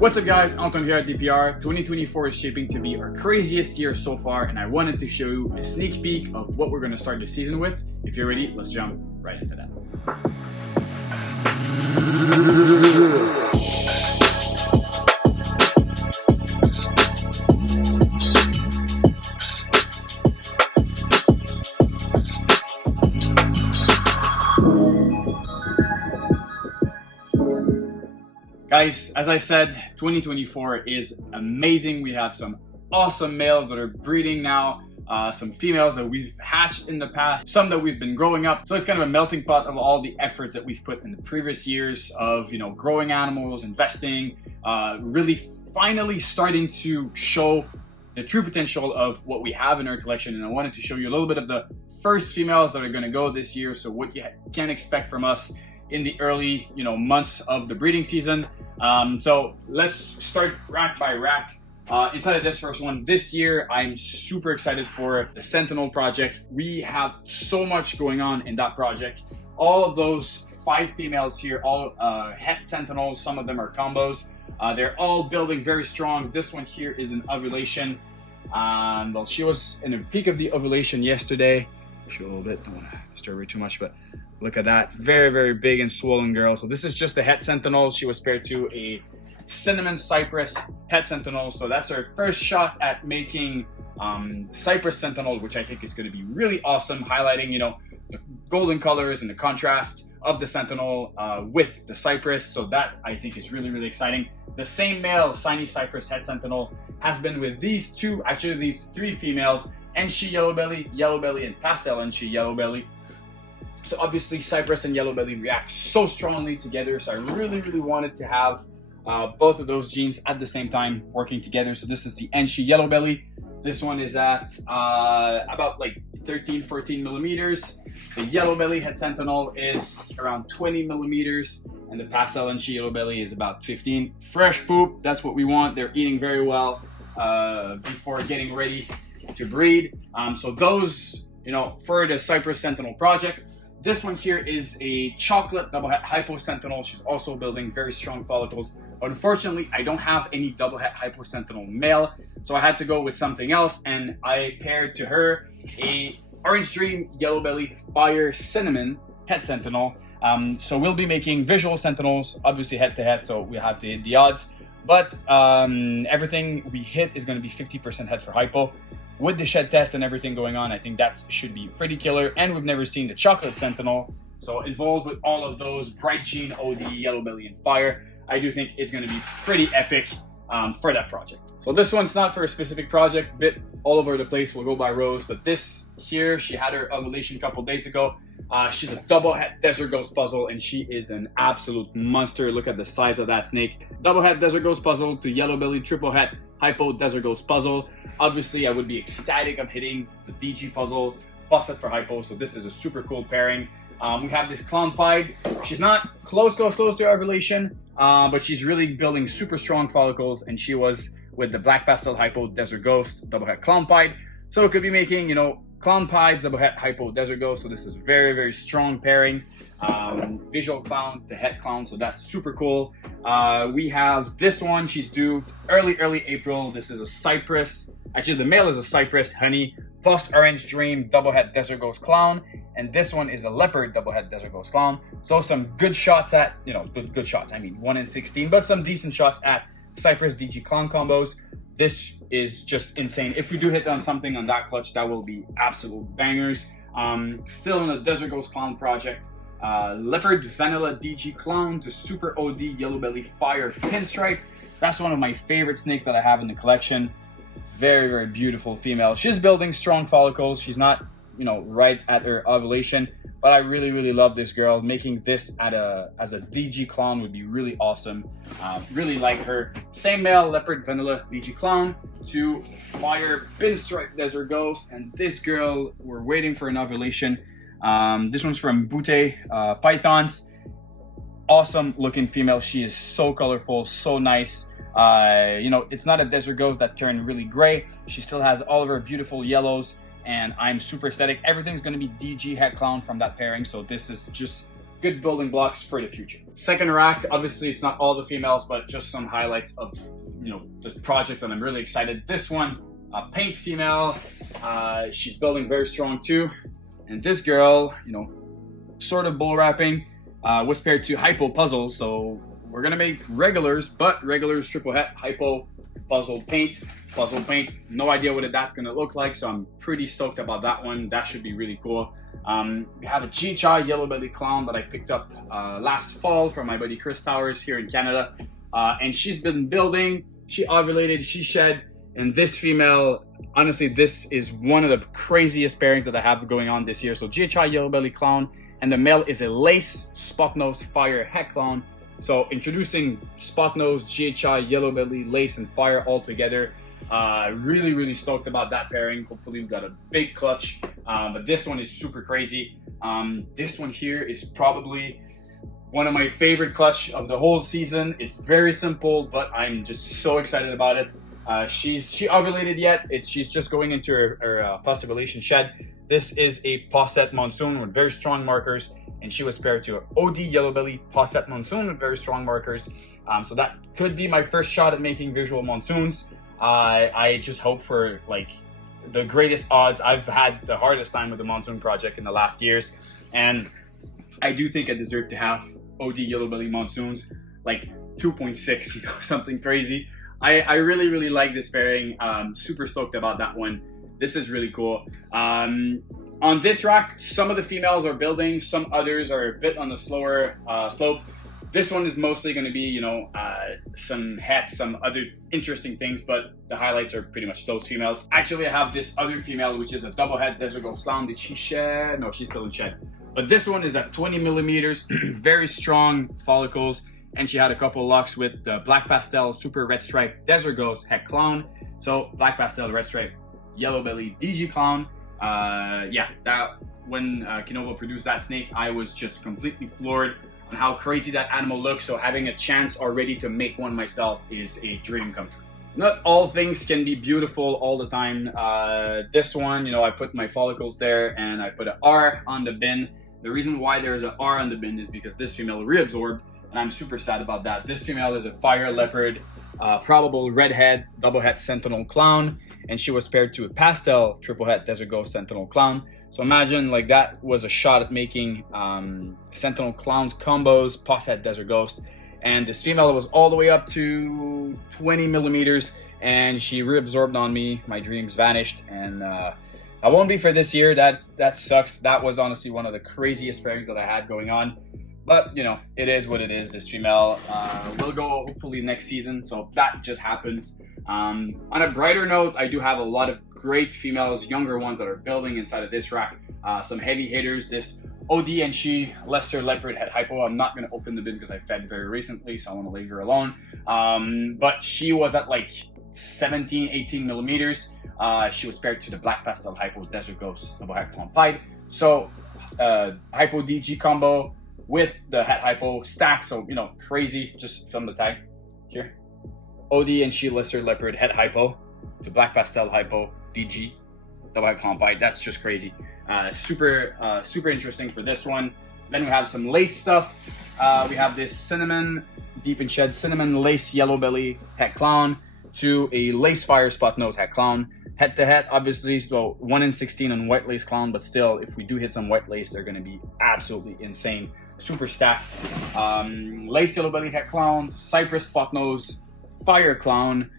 What's up guys, Anton here at DPR. 2024 is shaping to be our craziest year so far, and I wanted to show you a sneak peek of what we're going to start the season with. If you're ready, let's jump right into that. Guys, as I said, 2024 is amazing. We have some awesome males that are breeding now, some females that we've hatched in the past, some that we've been growing up. So it's kind of a melting pot of all the efforts that we've put in the previous years of, growing animals, investing, really finally starting to show the true potential of what we have in our collection. And I wanted to show you a little bit of the first females that are going to go this year. So what you can expect from us in the early, months of the breeding season. So let's start rack by rack. Inside of this first one, this year, I'm super excited for the Sentinel project. We have so much going on in that project. All of those 5 females here, all het Sentinels, some of them are combos. They're all building very strong. This one here is an ovulation. Well, she was in the peak of the ovulation yesterday. Show a little bit, don't want to disturb her too much, but look at that, very, very big and swollen girl. So this is just a het Sentinel. She was paired to a cinnamon cypress het Sentinel. So that's our first shot at making cypress Sentinel, which I think is going to be really awesome, highlighting, the golden colors and the contrast of the Sentinel with the cypress. So that I think is really, really exciting. The same male, Shiny Cypress het Sentinel, has been with these 3 females, Enchi Yellow Belly, and Pastel Enchi Yellow Belly. So obviously Cypress and Yellow Belly react so strongly together. So I really, really wanted to have both of those genes at the same time working together. So this is the Enchi Yellow Belly. This one is at about like 13, 14 millimeters. The Yellow Belly het Sentinel is around 20 millimeters. And the Pastel Enchi Yellow Belly is about 15. Fresh poop, that's what we want. They're eating very well before getting ready to breed. So those, for the Cypress Sentinel project. This one here is a chocolate double het hypo Sentinel. She's also building very strong follicles. Unfortunately, I don't have any double het hypo Sentinel male, so I had to go with something else, and I paired to her a Orange Dream Yellow Belly Fire Cinnamon het Sentinel. So we'll be making visual Sentinels, obviously head to head, so we have to hit the odds. But everything we hit is going to be 50% head for hypo. With the shed test and everything going on, I think that should be pretty killer. And we've never seen the chocolate Sentinel. So involved with all of those bright gene, OD, Yellow Belly, and Fire, I do think it's going to be pretty epic for that project. So this one's not for a specific project, bit all over the place. We'll go by rows. But this here, she had her ovulation a couple days ago. She's a double het Desert Ghost Puzzle, and she is an absolute monster. Look at the size of that snake. Double het Desert Ghost Puzzle to Yellow Belly triple het Hypo Desert Ghost Puzzle. Obviously, I would be ecstatic of hitting the DG Puzzle plus it for Hypo, so this is a super cool pairing. We have this Clown Pied. She's not close to ovulation, but she's really building super strong follicles, and she was with the Black Pastel Hypo Desert Ghost double het Clown Pied. So it could be making, Clown Pieds double het Hypo Desert Ghost, so this is very, very strong pairing. Visual Clown to het Clown, so that's super cool. We have this one, she's due early April. This is a Cypress, actually the male is a Cypress Honey plus Orange Dream double het Desert Ghost Clown, and this one is a Leopard double het Desert Ghost Clown. So some good shots at, good shots, I mean 1 in 16, but some decent shots at Cypress DG Clown combos. This is just insane. If we do hit on something on that clutch, that will be absolute bangers. Still in the Desert Ghost Clown project. Leopard Vanilla DG Clown to Super OD Yellow Belly Fire Pinstripe. That's one of my favorite snakes that I have in the collection. Very, very beautiful female. She's building strong follicles. She's not, right at her ovulation, but I really, really love this girl. Making this as a DG Clown would be really awesome. Really like her. Same male, Leopard Vanilla DG Clown to Fire Pinstripe Desert Ghost, and this girl, we're waiting for an ovulation. This one's from Butte Pythons. Awesome looking female. She is so colorful, so nice. It's not a Desert Ghost that turned really gray. She still has all of her beautiful yellows, and I'm super ecstatic. Everything's going to be DG Het Clown from that pairing, so this is just good building blocks for the future. Second rack, obviously it's not all the females, but just some highlights of, you know, the project, and I'm really excited. This one, a paint female, she's building very strong too. And this girl, you know, sort of bull wrapping, was paired to hypo puzzle. So we're gonna make regulars, but regulars triple het, hypo puzzle paint. No idea what that's gonna look like, so I'm pretty stoked about that one. That should be really cool. We have a GHI yellow belly clown that I picked up last fall from my buddy Chris Towers here in Canada, and she's been building. She ovulated, she shed, and this female, honestly, this is one of the craziest pairings that I have going on this year. So GHI yellow belly clown, and the male is a lace spot nose fire het clown. So introducing spot nose, GHI, yellow belly, lace, and fire all together. Really stoked about that pairing. Hopefully we got a big clutch, but this one is super crazy. This one here is probably one of my favorite clutch of the whole season. It's very simple, but I'm just so excited about it. She ovulated yet. She's just going into her post-ovulation shed. This is a posset monsoon with very strong markers, and she was paired to an OD yellow belly posset monsoon with very strong markers. So that could be my first shot at making visual monsoons. I just hope for like the greatest odds. I've had the hardest time with the monsoon project in the last years, and I do think I deserve to have OD yellow belly monsoons, like 2.6, you know, something crazy. I really like this pairing. Super stoked about that one. This is really cool. On this rack, some of the females are building, some others are a bit on the slower slope. This one is mostly going to be, you know, some hats, some other interesting things, but the highlights are pretty much those females. Actually, I have this other female, which is a double head Desert Ghost Clown. Did she shed? No, she's still in shed. But this one is at 20 millimeters, very strong follicles, and she had a couple locks with the Black Pastel Super Red Stripe Desert Ghost Het Clown. So Black Pastel Red Stripe Yellow Belly DG Clown. Yeah, that when Kinova produced that snake, I was just completely floored on how crazy that animal looks. So having a chance already to make one myself is a dream come true. Not all things can be beautiful all the time. This one, you know, I put my follicles there and I put an R on the bin. The reason why there is an R on the bin is because this female reabsorbed, and I'm super sad about that. This female is a fire leopard, probable redhead, double het sentinel clown, and she was paired to a pastel triple het Desert Ghost sentinel clown. So imagine like that was a shot at making sentinel clowns combos, posset Desert Ghost, and this female was all the way up to 20 millimeters, and she reabsorbed on me. My dreams vanished, and I won't be for this year. That sucks. That was honestly one of the craziest pairings that I had going on. But, you know, it is what it is. This female will go hopefully next season. So that just happens. On a brighter note, I do have a lot of great females, younger ones that are building inside of this rack. Some heavy hitters. This OD and she Lesser Leopard Het Hypo. I'm not going to open the bin because I fed very recently, so I want to leave her alone. But she was at like 17, 18 millimeters. She was paired to the Black Pastel Hypo Desert Ghost Double Het Clown Pied. So Hypo DG combo with the Het Hypo stack. So, you know, crazy. Just film the tag here. OD and she Lesser Leopard Het Hypo to Black Pastel Hypo DG Double Het Clown Pied. That's just crazy. Super interesting for this one. Then we have some lace stuff. We have this cinnamon, deep in shed cinnamon lace yellow belly Het Clown to a lace fire spot nose Het Clown. Head to head, obviously, so 1 in 16 on white lace clown, but still, if we do hit some white lace, they're going to be absolutely insane. Super stacked. Lace yellow belly Het Clown, cypress spot nose, fire clown.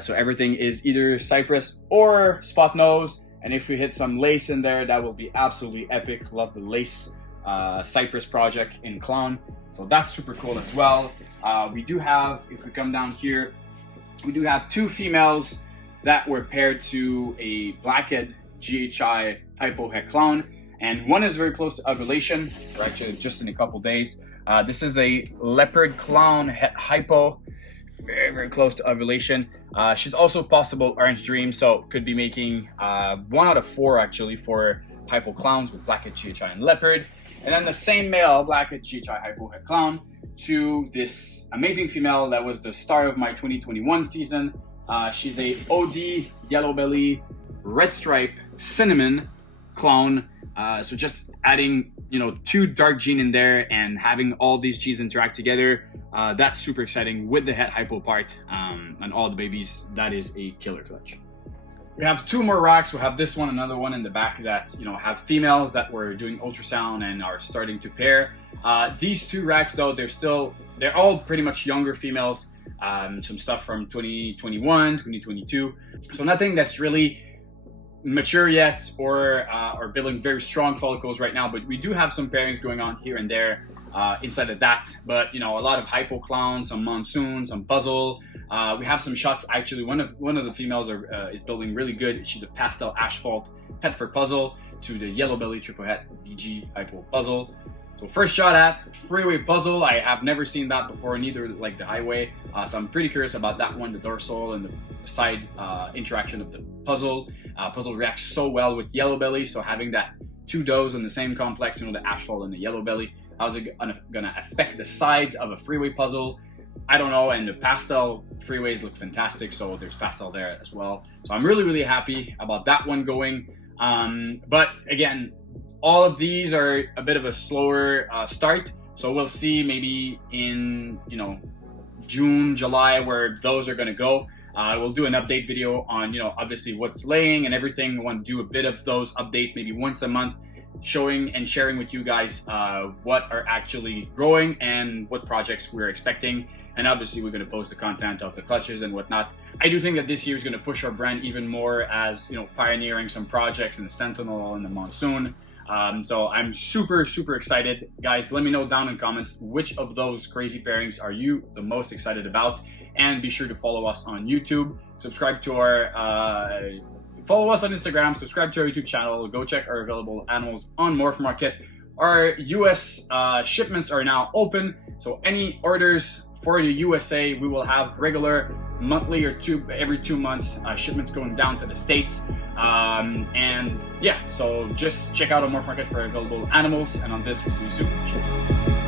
So everything is either cypress or spot nose. And if we hit some lace in there, that will be absolutely epic. Love the lace cypress project in clown. So that's super cool as well. We do have, if we come down here, we do have two females that were paired to a blackhead GHI Hypo Het Clown, and one is very close to ovulation, or actually just in a couple days. This is a leopard clown Het Hypo, very close to ovulation. She's also possible orange dream, so could be making 1 out of 4 actually for Hypo clowns with blackhead GHI and leopard. And then the same male, blackhead GHI Hypo Het Clown, to this amazing female that was the star of my 2021 season. She's a OD yellow belly red stripe cinnamon clown So just adding, two dark gene in there and having all these genes interact together, that's super exciting with the het hypo part and all the babies. That is a killer clutch. We have 2 more racks. We'll have this one, another one in the back that, have females that were doing ultrasound and are starting to pair. These 2 racks though, they're all pretty much younger females. Some stuff from 2021, 2022. So nothing that's really mature yet or building very strong follicles right now, but we do have some pairings going on here and there inside of that. But a lot of hypo clown, some monsoon, some puzzle. We have some shots. Actually, one of the females is building really good. She's a pastel asphalt het for puzzle to the yellow belly triple het DG hypo puzzle. So first shot at freeway puzzle. I have never seen that before, neither like the highway. So I'm pretty curious about that one, the dorsal and the side interaction of the puzzle. Puzzle reacts so well with yellow belly. So having that 2 does in the same complex, the asphalt and the yellow belly, how's it gonna affect the sides of a freeway puzzle? I don't know. And the pastel freeways look fantastic. So there's pastel there as well. So I'm really, really happy about that one going. But again, all of these are a bit of a slower start, so we'll see maybe in June, July where those are going to go. We'll do an update video on obviously what's laying and everything. We want to do a bit of those updates maybe once a month, showing and sharing with you guys what are actually growing and what projects we're expecting. And obviously we're going to post the content of the clutches and whatnot. I do think that this year is going to push our brand even more as pioneering some projects in the Sentinel and the Monsoon. So I'm super, super excited. Guys, let me know down in comments which of those crazy pairings are you the most excited about, and be sure to follow us on YouTube, subscribe to our follow us on Instagram, subscribe to our YouTube channel, go check our available animals on Morph Market. Our US shipments are now open, so any orders for the USA, we will have regular monthly or every 2 months shipments going down to the States. And yeah, so just check out our Morph Market for available animals. And on this, we'll see you soon. Cheers.